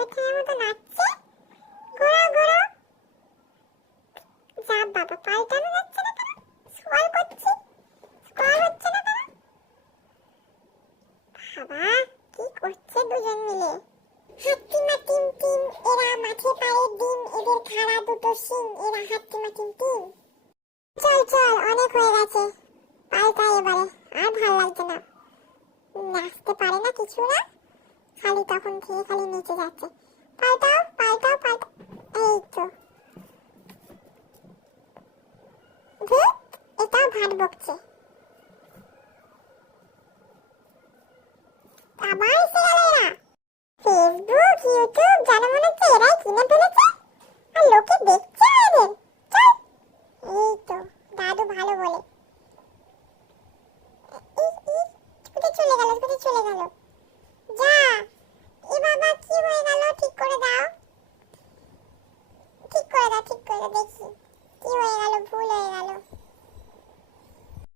হরিণের মতো নাচছে। ঘোরা ঘোরা। যা বাবা, পাল্টানো যাচ্ছে না কেন? স্ক্রল করছি, স্ক্রল হচ্ছে না কেন? বাবা কি করছে দুজন মিলে? হাট্টিমা টিম টিম, এরা মাঠে পায়ে ডিম, এদের খাড়া দুটো শিং, এরা হাট্টিমা টিম টিম। চল চল, অনেক হয়ে গেছে, পাল্টাই এবারে, আর ভাল লাগছে না। নাচতে পারে না কিছু না, খালি তখন থেকে খালি নিচে যাচ্ছে। পাল্টাও পাল্টাও পাল্টাও। এই তো ধুত, এটাও ভাট বকছে। আবার এসে গেল এরা। ফেসবুক ইউটিউব যেন মনে হচ্ছে এরাই কিনে ফেলেছে।